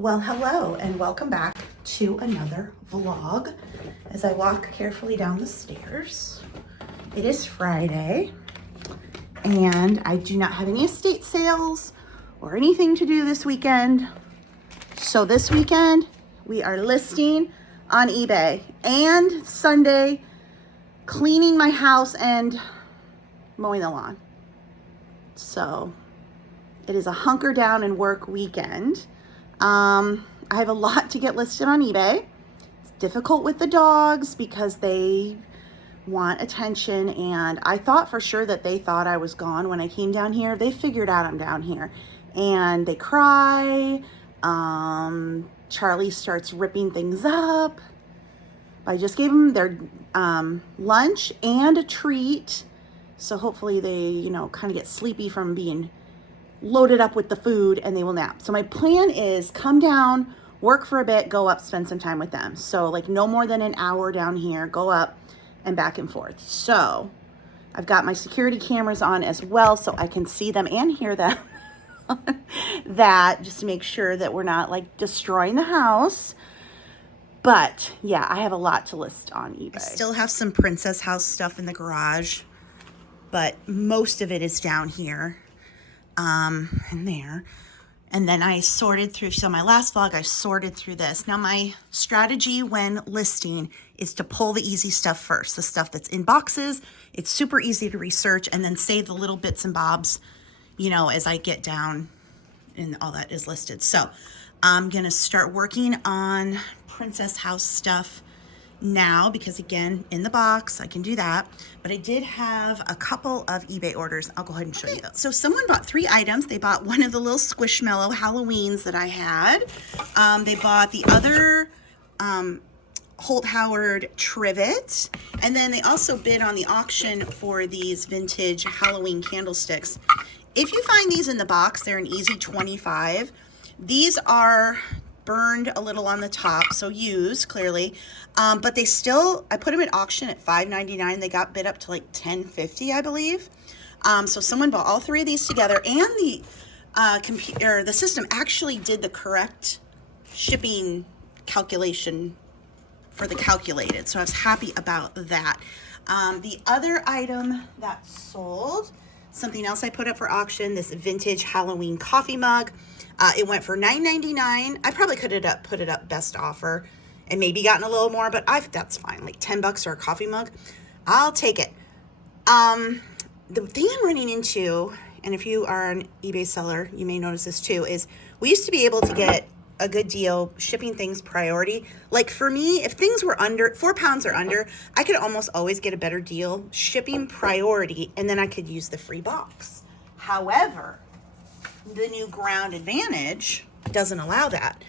Well, hello and welcome back to another vlog as I walk carefully down the stairs. It is Friday and I do not have any estate sales or anything to do this weekend. So this weekend we are listing on eBay and Sunday cleaning my house and mowing the lawn. So it is a hunker down and work weekend. I have a lot to get listed on eBay. It's difficult with the dogs because they want attention, and I thought for sure that they thought I was gone when I came down here. They figured out I'm down here and they cry. Charlie starts ripping things up. I just gave them their lunch and a treat. So hopefully they, kind of get sleepy from being loaded up with the food and they will nap. So my plan is come down, work for a bit, go up, spend some time with them. So like no more than an hour down here, go up and back and forth. So I've got my security cameras on as well so I can see them and hear them. That just to make sure that we're not like destroying the house. But yeah, I have a lot to list on eBay. I still have some Princess House stuff in the garage, but most of it is down here. And there. And then I sorted through, so my last vlog, I sorted through this. Now my strategy when listing is to pull the easy stuff first, the stuff that's in boxes. It's super easy to research and then save the little bits and bobs, as I get down and all that is listed. So I'm going to start working on Princess House stuff now because again, in the box, I can do that. But I did have a couple of eBay orders. I'll go ahead and show you those. So someone bought 3 items. They bought one of the little Squishmallow Halloweens that I had. They bought the other Holt Howard Trivet. And then they also bid on the auction for these vintage Halloween candlesticks. If you find these in the box, they're an easy 25. These are burned a little on the top, so used clearly, but they still, I put them at auction at $5.99. They got bid up to like $10.50, I believe. So someone bought all 3 of these together, and the computer, the system actually did the correct shipping calculation for the calculated, so I was happy about that. The other item that sold, something else I put up for auction, this vintage Halloween coffee mug. It went for $9.99. I probably could have put it up best offer and maybe gotten a little more, but that's fine. Like $10 for a coffee mug, I'll take it. The thing I'm running into, and if you are an eBay seller, you may notice this too, is we used to be able to get a good deal shipping things priority. Like for me, if things were under 4 pounds or under, I could almost always get a better deal shipping priority, and then I could use the free box. However, the new Ground Advantage doesn't allow that.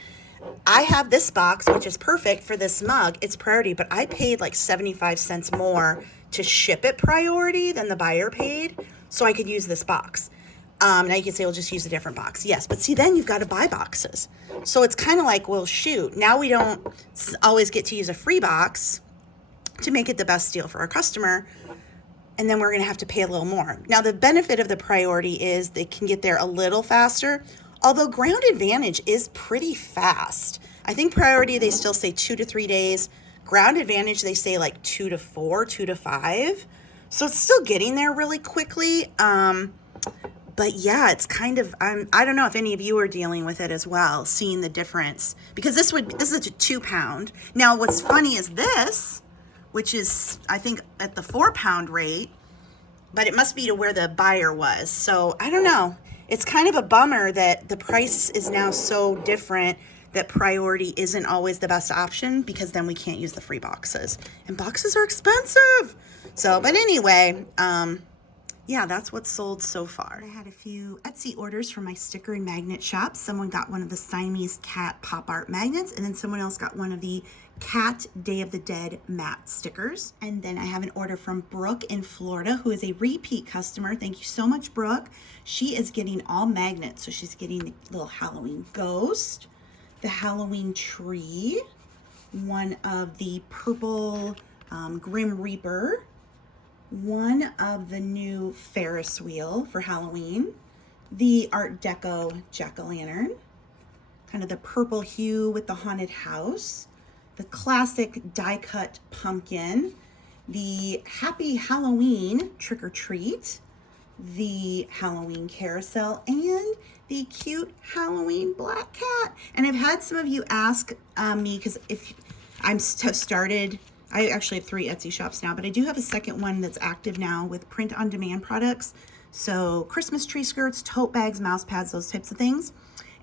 I have this box, which is perfect for this mug. It's priority, but I paid like 75 cents more to ship it priority than the buyer paid, so I could use this box. Now you can say, we'll just use a different box. Yes, but see, then you've got to buy boxes. So it's kind of like, well, shoot, now we don't always get to use a free box to make it the best deal for our customer. And then we're going to have to pay a little more. Now, the benefit of the priority is they can get there a little faster, although Ground Advantage is pretty fast. I think priority, they still say 2 to 3 days. Ground Advantage, they say like 2 to 4, 2 to 5. So it's still getting there really quickly. But yeah, it's kind of, I don't know if any of you are dealing with it as well, seeing the difference. Because this is a 2 pound. Now, what's funny is this, which is, I think, at the 4 pound rate, but it must be to where the buyer was. So I don't know. It's kind of a bummer that the price is now so different that priority isn't always the best option, because then we can't use the free boxes. And boxes are expensive. So, but anyway, yeah, that's what's sold so far. I had a few Etsy orders from my sticker and magnet shop. Someone got one of the Siamese cat pop art magnets, and then someone else got one of the cat Day of the Dead matte stickers. And then I have an order from Brooke in Florida, who is a repeat customer. Thank you so much, Brooke. She is getting all magnets. So she's getting the little Halloween ghost, the Halloween tree, one of the purple Grim Reaper, one of the new Ferris wheel for Halloween, the Art Deco jack-o'-lantern, kind of the purple hue with the haunted house, the classic die cut pumpkin, the Happy Halloween trick or treat, the Halloween carousel, and the cute Halloween black cat. And I've had some of you ask me, because if I'm started, I actually have 3 Etsy shops now, but I do have a second one that's active now with print on demand products. So Christmas tree skirts, tote bags, mouse pads, those types of things.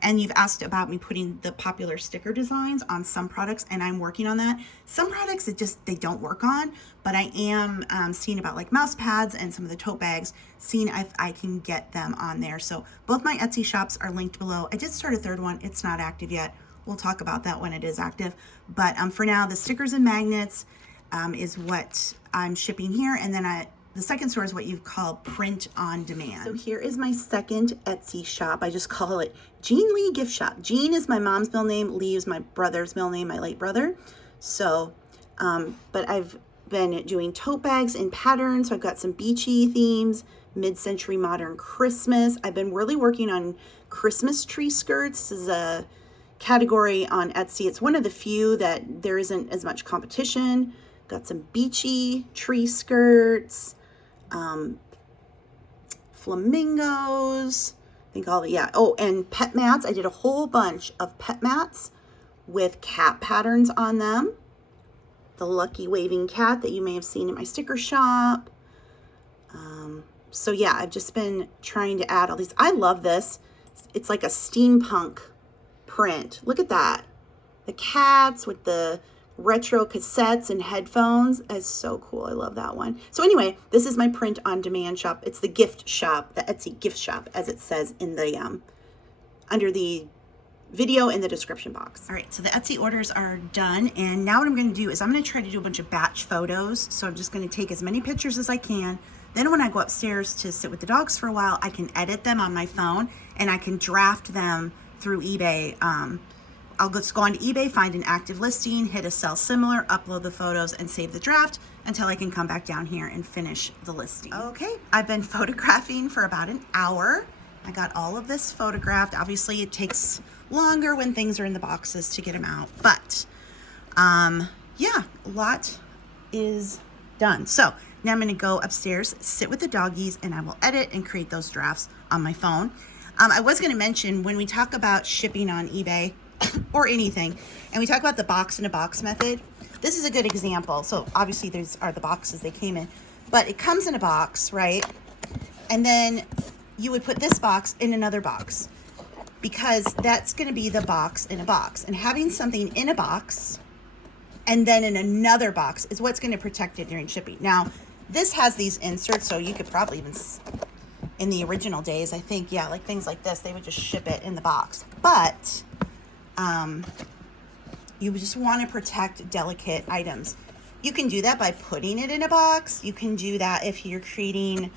And you've asked about me putting the popular sticker designs on some products, and I'm working on that. Some products they don't work on, but I am seeing about like mouse pads and some of the tote bags, seeing if I can get them on there. So both my Etsy shops are linked below. I did start a third one. It's not active yet. We'll talk about that when it is active. But for now, the stickers and magnets is what I'm shipping here. And then the second store is what you call print on demand. So here is my second Etsy shop. I just call it Jean Lee Gift Shop. Jean is my mom's middle name. Lee is my brother's middle name, my late brother. So, but I've been doing tote bags in patterns. So I've got some beachy themes, mid-century modern Christmas. I've been really working on Christmas tree skirts. This is a category on Etsy. It's one of the few that there isn't as much competition. Got some beachy tree skirts, flamingos, I think all the, yeah. Oh, and pet mats. I did a whole bunch of pet mats with cat patterns on them. The lucky waving cat that you may have seen in my sticker shop. So yeah, I've just been trying to add all these. I love this. It's like a steampunk print. Look at that. The cats with the retro cassettes and headphones is so cool. I love that one. So anyway, this is my print on demand shop. It's the gift shop, the Etsy gift shop, as it says in the under the video in the description box. All right, so the Etsy orders are done, and now what I'm going to do is I'm going to try to do a bunch of batch photos. So I'm just going to take as many pictures as I can. Then when I go upstairs to sit with the dogs for a while, I can edit them on my phone and I can draft them through eBay. I'll just go on to eBay, find an active listing, hit a sell similar, upload the photos, and save the draft until I can come back down here and finish the listing. Okay, I've been photographing for about an hour. I got all of this photographed. Obviously, it takes longer when things are in the boxes to get them out, but yeah, a lot is done. So now I'm gonna go upstairs, sit with the doggies, and I will edit and create those drafts on my phone. I was gonna mention, when we talk about shipping on eBay, or anything, and we talk about the box in a box method, this is a good example. So obviously these are the boxes they came in, but it comes in a box, right? And then you would put this box in another box, because that's going to be the box in a box. And having something in a box and then in another box is what's going to protect it during shipping. Now, this has these inserts, so you could probably even, in the original days, I think, yeah, like things like this, they would just ship it in the box. But you just want to protect delicate items. You can do that by putting it in a box. You can do that if you're creating,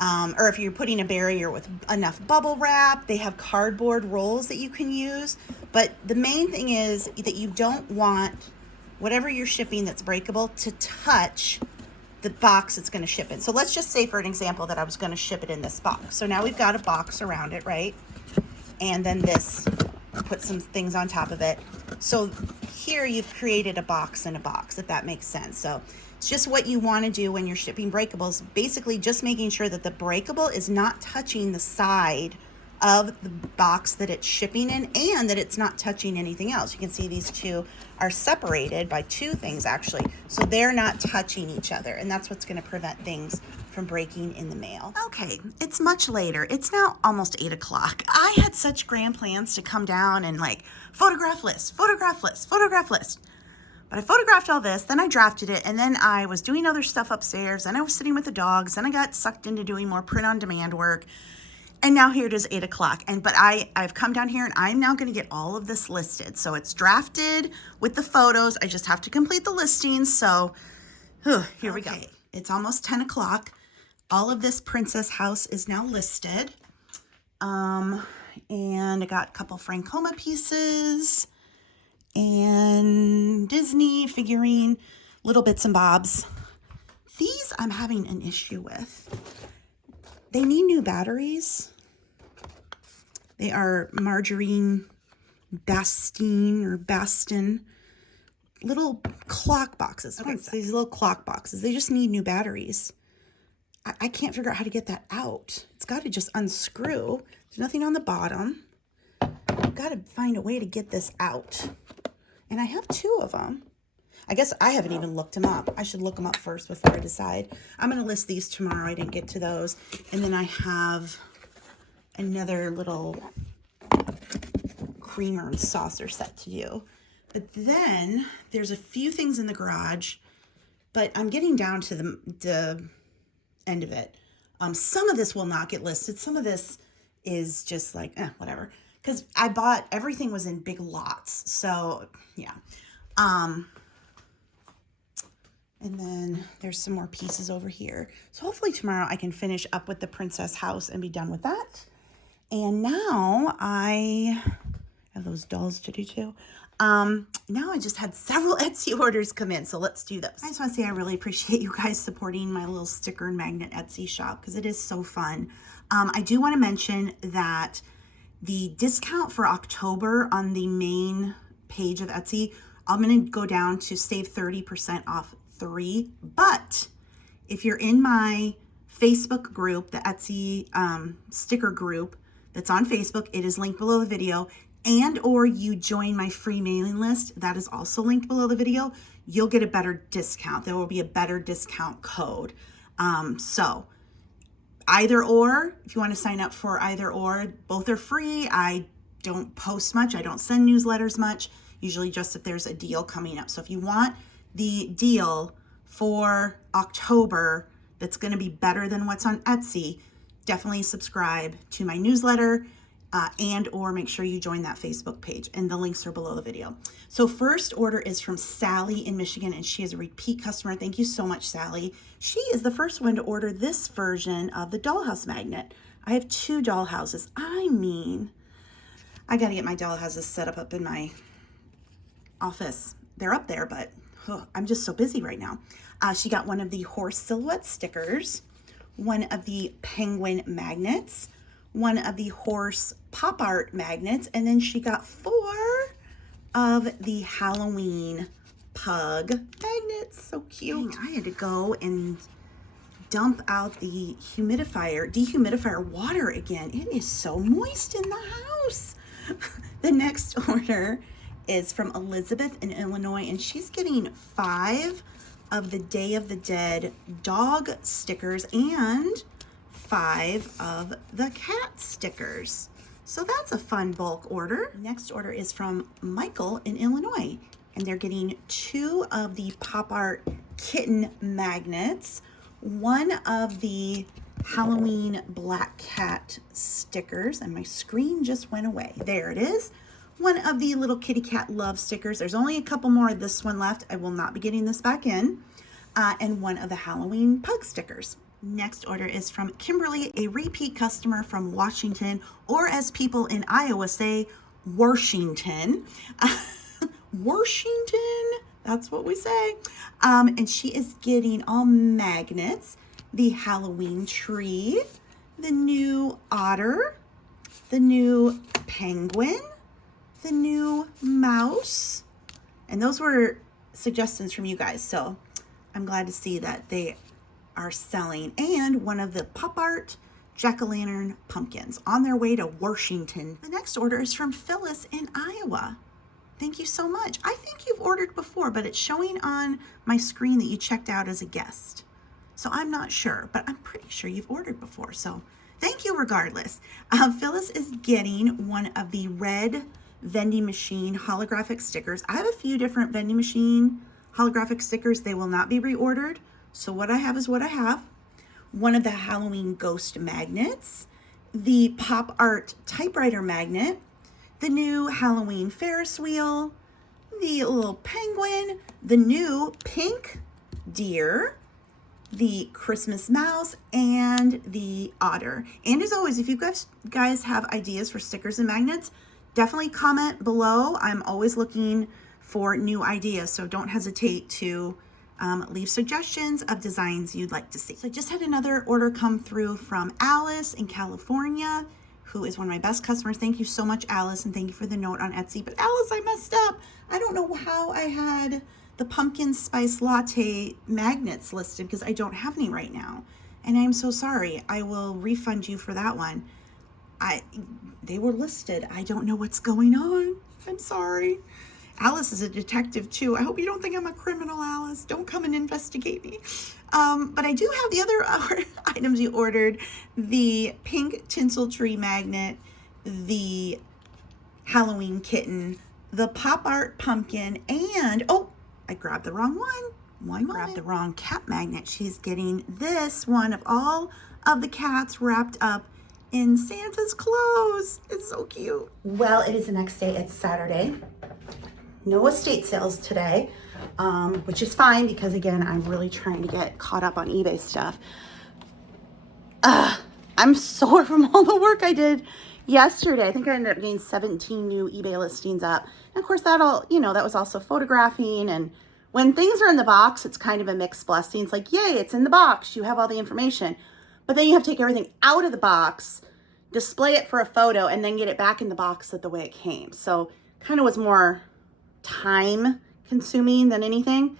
or if you're putting a barrier with enough bubble wrap. They have cardboard rolls that you can use. But the main thing is that you don't want whatever you're shipping that's breakable to touch the box it's going to ship in. So let's just say, for an example, that I was going to ship it in this box. So now we've got a box around it, right? And then this, put some things on top of it. So here you've created a box in a box, if that makes sense. So it's just what you want to do when you're shipping breakables, basically just making sure that the breakable is not touching the side of the box that it's shipping in, and that it's not touching anything else. You can see these two are separated by two things, actually, so they're not touching each other, and that's what's going to prevent things from breaking in the mail. Okay, it's much later. It's now almost 8 o'clock. I had such grand plans to come down and like photograph list, photograph list, photograph list. But I photographed all this, then I drafted it, and then I was doing other stuff upstairs, then I was sitting with the dogs, then I got sucked into doing more print on demand work. And now here it is 8 o'clock. But I've come down here and I'm now going to get all of this listed. So it's drafted with the photos. I just have to complete the listings. So here we go. It's almost 10 o'clock. All of this princess house is now listed. And I got a couple Francoma pieces and Disney figurine, little bits and bobs. These I'm having an issue with. They need new batteries. They are margarine Bastine or Bastin little clock boxes. Okay, so these little clock boxes, they just need new batteries. I can't figure out how to get that out. It's got to just unscrew. There's nothing on the bottom. I've got to find a way to get this out. And I have 2 of them. I guess I haven't even looked them up. I should look them up first before I decide. I'm going to list these tomorrow. I didn't get to those. And then I have another little creamer and saucer set to do. But then there's a few things in the garage, but I'm getting down to the end of it. Some of this will not get listed. Some of this is just like, whatever. Because I bought, everything was in big lots. So, yeah. And then there's some more pieces over here. So hopefully tomorrow I can finish up with the princess house and be done with that. And now I have those dolls to do too. Now I just had several Etsy orders come in, so let's do those. I just want to say I really appreciate you guys supporting my little sticker and magnet Etsy shop because it is so fun. I do want to mention that the discount for October on the main page of Etsy, I'm going to go down to save 30% off 3. But if you're in my Facebook group, the Etsy sticker group that's on Facebook, it is linked below the video. And or you join my free mailing list, that is also linked below the video, you'll get a better discount. There will be a better discount code. So either or, if you want to sign up for either or, both are free. I don't post much. I don't send newsletters much, usually just if there's a deal coming up. So if you want the deal for October that's going to be better than what's on Etsy, definitely subscribe to my newsletter. And or make sure you join that Facebook page, and the links are below the video. So first order is from Sally in Michigan, and she is a repeat customer. Thank you so much, Sally. She is the first one to order this version of the dollhouse magnet. I have 2 dollhouses. I got to get my dollhouses set up in my office. They're up there, but I'm just so busy right now. She got one of the horse silhouette stickers, one of the penguin magnets, one of the horse pop art magnets, and then she got 4 of the Halloween pug magnets. So cute. Dang, I had to go and dump out the dehumidifier water again. It is so moist in the house. The next order is from Elizabeth in Illinois, and she's getting 5 of the Day of the Dead dog stickers and 5 of the cat stickers. So that's a fun bulk order. Next order is from Michael in Illinois, and they're getting 2 of the pop art kitten magnets, 1 of the Halloween black cat stickers, and my screen just went away. There it is. 1 of the little kitty cat love stickers. There's only a couple more of this one left. I will not be getting this back in. And 1 of the Halloween pug stickers. Next order is from Kimberly, a repeat customer from Washington, or as people in Iowa say, Washington. Washington, that's what we say. And she is getting all magnets, the Halloween tree, the new otter, the new penguin, the new mouse. And those were suggestions from you guys, so I'm glad to see that they are selling, and 1 of the pop art jack-o'-lantern pumpkins on their way to Washington. The next order is from Phyllis in Iowa. Thank you so much. I think you've ordered before, but it's showing on my screen that you checked out as a guest. So I'm not sure, but I'm pretty sure you've ordered before. So thank you regardless. Phyllis is getting 1 of the red vending machine holographic stickers. I have a few different vending machine holographic stickers. They will not be reordered. So what I have is what I have. 1 of the Halloween ghost magnets, the pop art typewriter magnet, the new Halloween Ferris wheel, the little penguin, the new pink deer, the Christmas mouse, and the otter. And as always, if you guys have ideas for stickers and magnets, definitely comment below. I'm always looking for new ideas, so don't hesitate to leave suggestions of designs you'd like to see. So I just had another order come through from Alice in California, who is one of my best customers. Thank you so much, Alice, and thank you for the note on Etsy. But Alice, I messed up. I don't know how I had the pumpkin spice latte magnets listed because I don't have any right now. And I'm so sorry. I will refund you for that one. They were listed. I don't know what's going on. I'm sorry. Alice is a detective too. I hope you don't think I'm a criminal, Alice. Don't come and investigate me. But I do have the other items you ordered. The pink tinsel tree magnet, the Halloween kitten, the pop art pumpkin, and, oh, I grabbed the wrong one. Grabbed the wrong cat magnet. She's getting this one of all of the cats wrapped up in Santa's clothes. It's so cute. Well, it is the next day. It's Saturday. No estate sales today, which is fine because, again, I'm really trying to get caught up on eBay stuff. I'm sore from all the work I did yesterday. I think I ended up getting 17 new eBay listings up. And of course, that was also photographing. And when things are in the box, it's kind of a mixed blessing. It's like, yay, it's in the box. You have all the information. But then you have to take everything out of the box, display it for a photo, and then get it back in the box the way it came. So kind of was more time consuming than anything.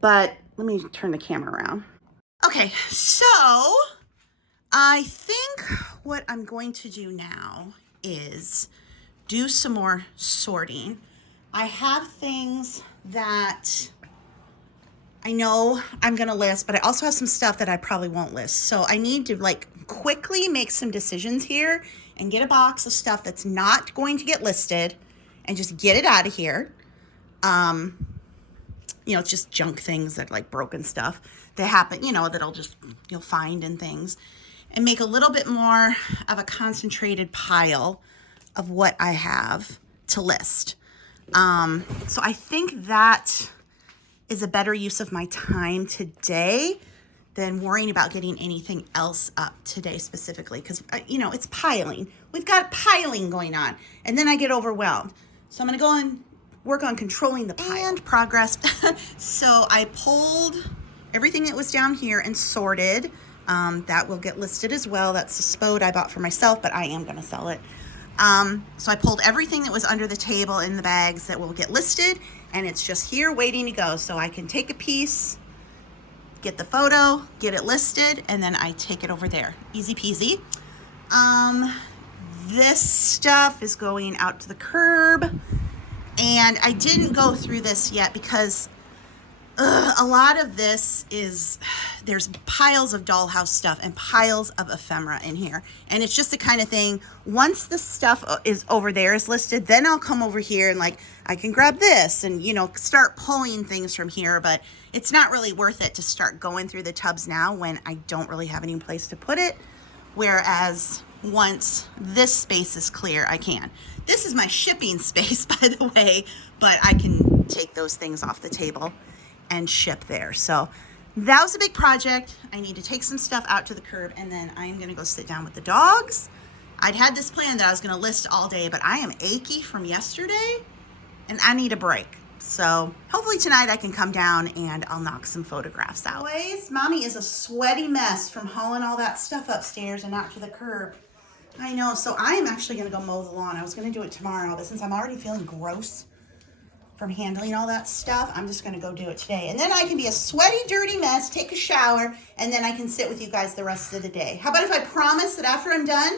But let me turn the camera around. Okay, so I think what I'm going to do now is do some more sorting. I have things that I know I'm going to list, but I also have some stuff that I probably won't list. So I need to quickly make some decisions here and get a box of stuff that's not going to get listed and just get it out of here. It's just junk things that broken stuff that happen, that you'll find in things, and make a little bit more of a concentrated pile of what I have to list. So I think that is a better use of my time today than worrying about getting anything else up today specifically. Because, it's piling. We've got piling going on. And then I get overwhelmed. So I'm going to go and work on controlling the pile. And progress. So I pulled everything that was down here and sorted. That will get listed as well. That's the Spode I bought for myself, but I am going to sell it. So I pulled everything that was under the table in the bags that will get listed, and it's just here waiting to go. So I can take a piece, get the photo, get it listed, and then I take it over there. Easy peasy. This stuff is going out to the curb, and I didn't go through this yet because a lot of this there's piles of dollhouse stuff and piles of ephemera in here. And it's just the kind of thing, once the stuff is over there is listed, then I'll come over here and I can grab this and, start pulling things from here. But it's not really worth it to start going through the tubs now when I don't really have any place to put it. Whereas once this space is clear, I can. This is my shipping space, by the way, but I can take those things off the table and ship there. So that was a big project. I need to take some stuff out to the curb, and then I am going to go sit down with the dogs. I'd had this plan that I was going to list all day, but I am achy from yesterday and I need a break. So hopefully tonight I can come down and I'll knock some photographs out. Anyways, Mommy is a sweaty mess from hauling all that stuff upstairs and out to the curb. I know. So I am actually going to go mow the lawn. I was going to do it tomorrow, but since I'm already feeling gross from handling all that stuff, I'm just going to go do it today. And then I can be a sweaty, dirty mess, take a shower, and then I can sit with you guys the rest of the day. How about if I promise that after I'm done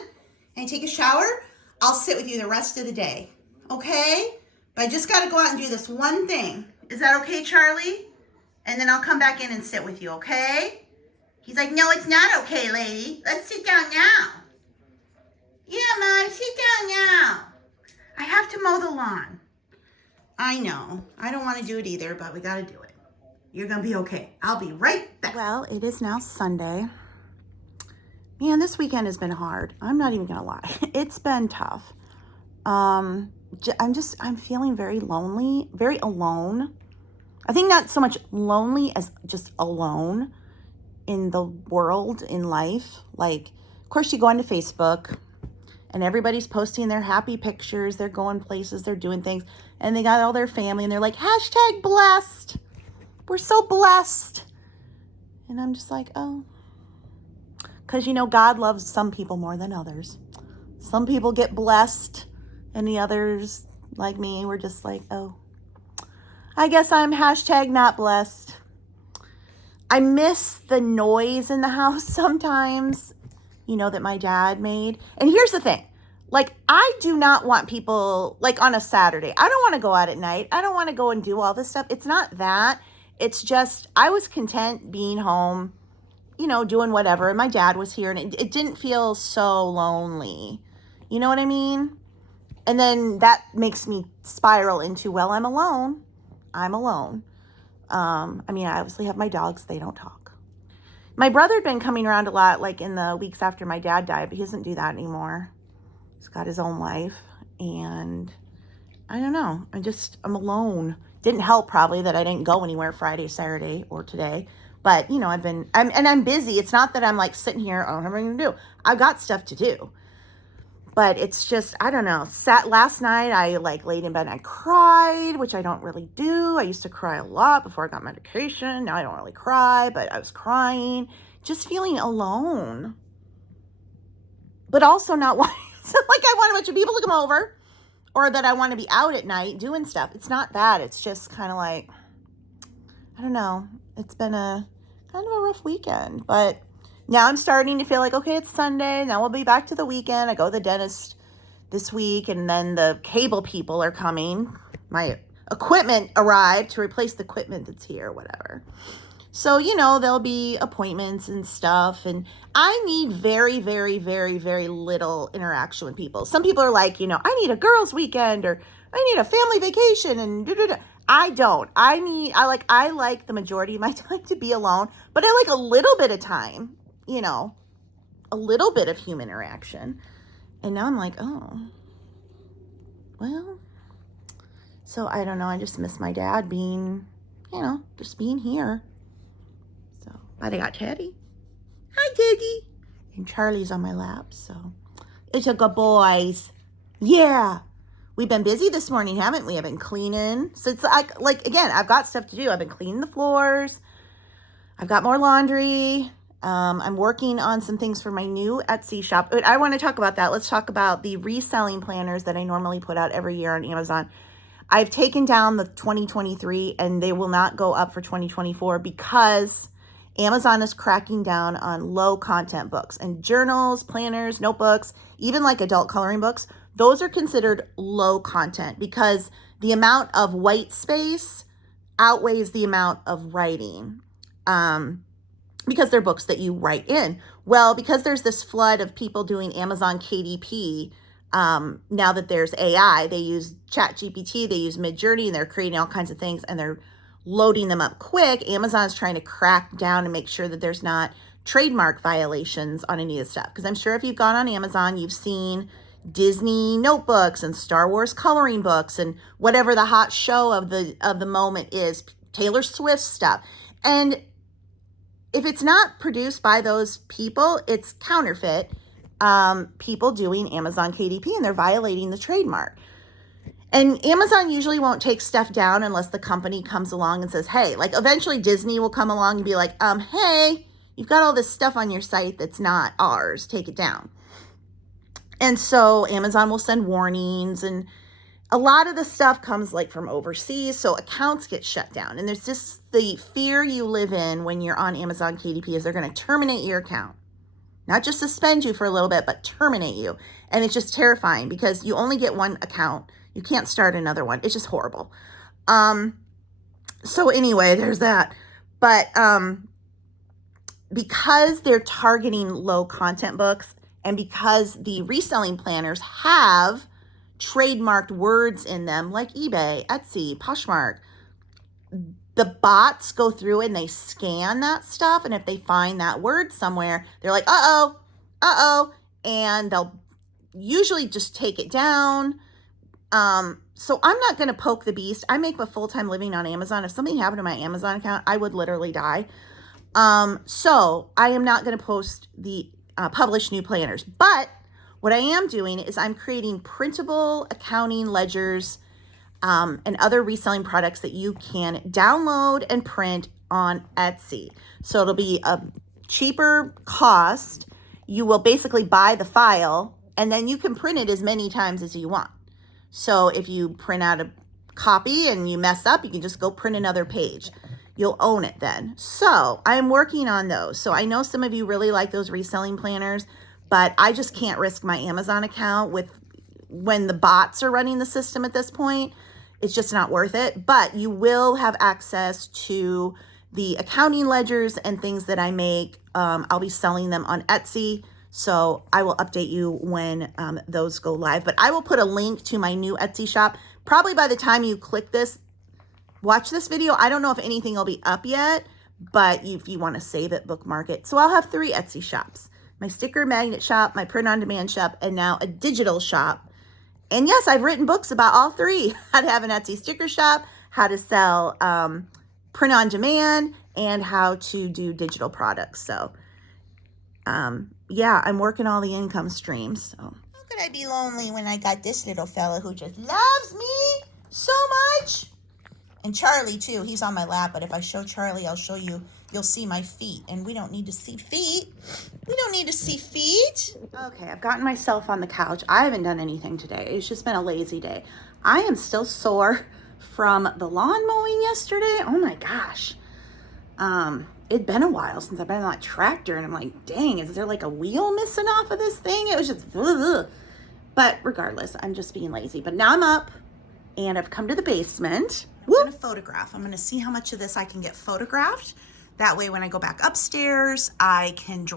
and I take a shower, I'll sit with you the rest of the day? Okay? But I just got to go out and do this one thing. Is that okay, Charlie? And then I'll come back in and sit with you, okay? He's like, no, it's not okay, lady. Let's sit down now. Yeah, Mom, sit down now. I have to mow the lawn. I know. I don't want to do it either, but we got to do it. You're going to be okay. I'll be right back. Well, it is now Sunday. Man, this weekend has been hard. I'm not even going to lie. It's been tough. I'm feeling very lonely, very alone. I think not so much lonely as just alone in the world, in life. Of course, you go onto Facebook and everybody's posting their happy pictures. They're going places, they're doing things, and they got all their family, and they're like, #blessed. We're so blessed. And I'm just like, oh. Because, God loves some people more than others. Some people get blessed, and the others, like me, were just like, oh, I guess I'm hashtag not blessed. I miss the noise in the house sometimes, that my dad made. And here's the thing. Like, I do not want people, like, on a Saturday. I don't want to go out at night. I don't want to go and do all this stuff. It's not that. It's just, I was content being home, doing whatever. And my dad was here, and it didn't feel so lonely. You know what I mean? And then that makes me spiral into, well, I'm alone. I'm alone. I obviously have my dogs. They don't talk. My brother had been coming around a lot, like in the weeks after my dad died, but he doesn't do that anymore. He's got his own life, and I don't know. I'm alone. Didn't help probably that I didn't go anywhere Friday, Saturday, or today. But, I'm busy. It's not that I'm like sitting here, I don't have anything to do. I've got stuff to do. But it's just, I don't know. Last night, I laid in bed and I cried, which I don't really do. I used to cry a lot before I got medication. Now I don't really cry, but I was crying. Just feeling alone. But also not wanting, like I want a bunch of people to come over, or that I want to be out at night doing stuff. It's not that. It's just kind of like, I don't know. It's been a kind of a rough weekend, but now I'm starting to feel like, okay, it's Sunday. Now we'll be back to the weekend. I go to the dentist this week, and then the cable people are coming. My equipment arrived to replace the equipment that's here, whatever. So, there'll be appointments and stuff, and I need very, very, very, very little interaction with people. Some people are like, I need a girls' weekend, or I need a family vacation, and da-da-da. I don't. I like the majority of my time to be alone, but I like a little bit of time, a little bit of human interaction. And now I'm like, oh, well, so I don't know. I just miss my dad being, just being here. So, but I got Teddy. Hi, Teddy. And Charlie's on my lap, so it's a good boys. Yeah. We've been busy this morning, haven't we? I've been cleaning. So it's again, I've got stuff to do. I've been cleaning the floors. I've got more laundry. I'm working on some things for my new Etsy shop. But I want to talk about that. Let's talk about the reselling planners that I normally put out every year on Amazon. I've taken down the 2023, and they will not go up for 2024 because Amazon is cracking down on low content books, and journals, planners, notebooks, even like adult coloring books. Those are considered low content because the amount of white space outweighs the amount of writing. Because they're books that you write in. Well, because there's this flood of people doing Amazon KDP, now that there's AI, they use ChatGPT, they use Midjourney, and they're creating all kinds of things, and they're loading them up quick. Amazon's trying to crack down and make sure that there's not trademark violations on any of the stuff. Because I'm sure if you've gone on Amazon, you've seen Disney notebooks and Star Wars coloring books and whatever the hot show of the moment is, Taylor Swift stuff. And if it's not produced by those people, it's counterfeit people doing Amazon KDP, and they're violating the trademark. And Amazon usually won't take stuff down unless the company comes along and says, hey, like eventually Disney will come along and be like, hey, you've got all this stuff on your site that's not ours, take it down. And so Amazon will send warnings, and a lot of the stuff comes like from overseas, so accounts get shut down. And there's just the fear you live in when you're on Amazon KDP is they're going to terminate your account. Not just suspend you for a little bit, but terminate you. And it's just terrifying because you only get one account. You can't start another one. It's just horrible. So anyway, there's that. But because they're targeting low content books, and because the reselling planners have trademarked words in them like eBay, Etsy, Poshmark, the bots go through and they scan that stuff. And if they find that word somewhere, they're like, uh-oh, and they'll usually just take it down. So I'm not going to poke the beast. I make a full-time living on Amazon. If something happened to my Amazon account, I would literally die. So I am not going to publish new planners. But what I am doing is I'm creating printable accounting ledgers and other reselling products that you can download and print on Etsy. So it'll be a cheaper cost. You will basically buy the file and then you can print it as many times as you want. So if you print out a copy and you mess up, you can just go print another page. You'll own it then. So I'm working on those. So I know some of you really like those reselling planners, but I just can't risk my Amazon account with when the bots are running the system at this point. It's just not worth it. But you will have access to the accounting ledgers and things that I make. I'll be selling them on Etsy. So I will update you when those go live. But I will put a link to my new Etsy shop. Probably by the time you click this, watch this video, I don't know if anything will be up yet, but if you want to save it, bookmark it. So I'll have 3 Etsy shops. My sticker magnet shop, my print-on-demand shop, and now a digital shop. And yes, I've written books about all 3. How to have an Etsy sticker shop, how to sell print-on-demand, and how to do digital products. So yeah, I'm working all the income streams. So how could I be lonely when I got this little fella who just loves me so much? And Charlie too, he's on my lap, but if I show Charlie, I'll show you, you'll see my feet, and we don't need to see feet. We don't need to see feet. Okay, I've gotten myself on the couch. I haven't done anything today. It's just been a lazy day. I am still sore from the lawn mowing yesterday. Oh my gosh. It'd been a while since I've been on that tractor, and I'm like, dang, is there like a wheel missing off of this thing? It was just, ugh. But regardless, I'm just being lazy. But now I'm up, and I've come to the basement. I'm going to photograph. I'm going to see how much of this I can get photographed. That way, when I go back upstairs, I can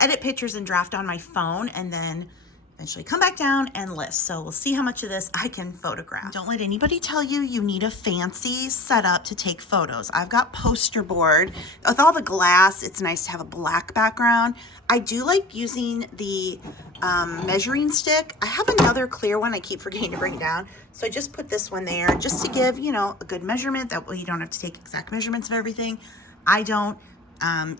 edit pictures and draft on my phone, and then eventually come back down and list. So we'll see how much of this I can photograph. Don't let anybody tell you you need a fancy setup to take photos. I've got poster board. With all the glass, it's nice to have a black background. I do like using the measuring stick. I have another clear one I keep forgetting to bring down. So I just put this one there just to give, you know, a good measurement. That way you don't have to take exact measurements of everything. I don't.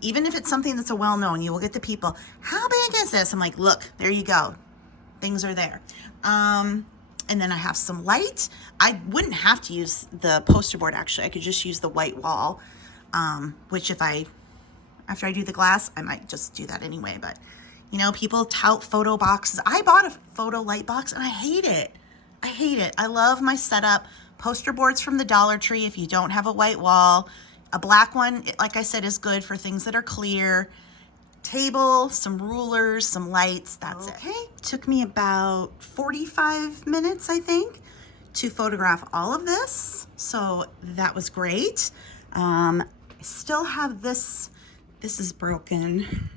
Even if it's something that's a well-known, you will get the people, how big is this? I'm like, look, there you go. Things are there. And then I have some light. I wouldn't have to use the poster board, actually. I could just use the white wall, which after I do the glass, I might just do that anyway. But, you know, people tout photo boxes. I bought a photo light box, and I hate it. I hate it. I love my setup. Poster boards from the Dollar Tree if you don't have a white wall. A black one, like I said, is good for things that are clear. Table, some rulers, some lights, that's it. Okay, took me about 45 minutes, I think, to photograph all of this. So that was great. I still have this is broken.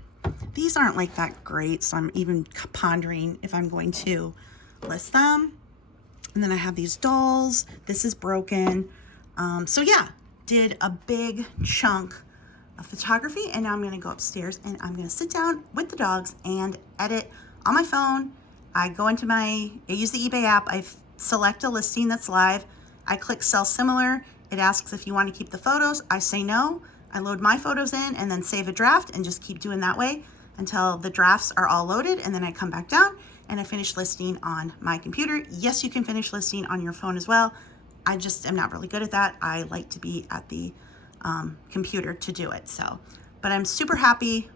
These aren't like that great, so I'm even pondering if I'm going to list them. And then I have these dolls. This is broken. So yeah, did a big chunk of photography, and now I'm gonna go upstairs and I'm gonna sit down with the dogs and edit on my phone. I use the eBay app. I select a listing that's live. I click sell similar. It asks if you want to keep the photos. I say no. I load my photos in and then save a draft and just keep doing that way until the drafts are all loaded, and then I come back down and I finish listing on my computer. Yes, you can finish listing on your phone as well. I just am not really good at that. I like to be at the computer to do it. So, but I'm super happy.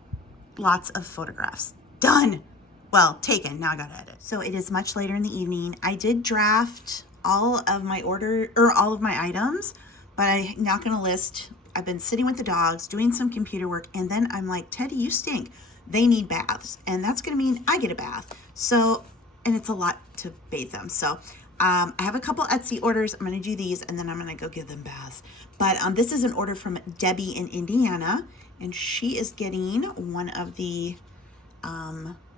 Lots of photographs done. Well, taken. Now I gotta edit. So it is much later in the evening. I did draft all of my all of my items, but I'm not gonna list. I've been sitting with the dogs doing some computer work, and then I'm like, Teddy, you stink. They need baths, and that's gonna mean I get a bath. So, and it's a lot to bathe them. So I have a couple Etsy orders. I'm going to do these, and then I'm going to go give them baths. But this is an order from Debbie in Indiana, and she is getting one of the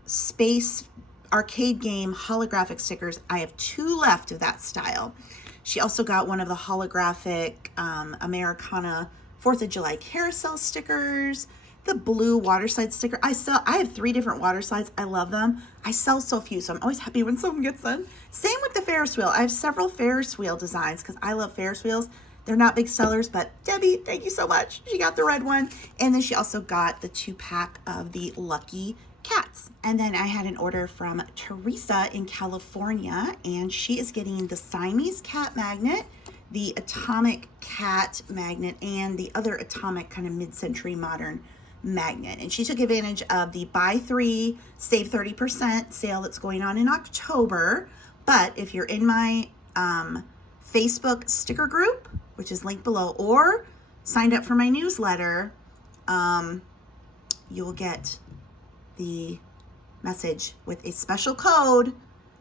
space arcade game holographic stickers. I have 2 left of that style. She also got one of the holographic Americana 4th of July carousel stickers, the blue water slide sticker. I have 3 different water slides. I love them. I sell so few, so I'm always happy when someone gets them. Same with the Ferris wheel. I have several Ferris wheel designs because I love Ferris wheels. They're not big sellers, but Debbie, thank you so much. She got the red one. And then she also got the 2-pack of the Lucky Cats. And then I had an order from Teresa in California, and she is getting the Siamese cat magnet, the atomic cat magnet, and the other atomic kind of mid-century modern magnet. And she took advantage of the buy 3, save 30% sale that's going on in October. But if you're in my Facebook sticker group, which is linked below, or signed up for my newsletter, you'll get the message with a special code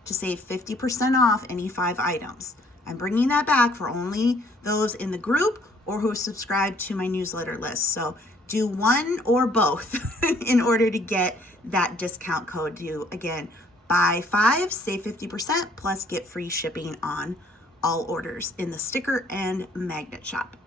to save 50% off any 5 items. I'm bringing that back for only those in the group or who subscribe to my newsletter list. So do one or both in order to get that discount code. Do, again, buy 5, save 50%, plus get free shipping on all orders in the sticker and magnet shop.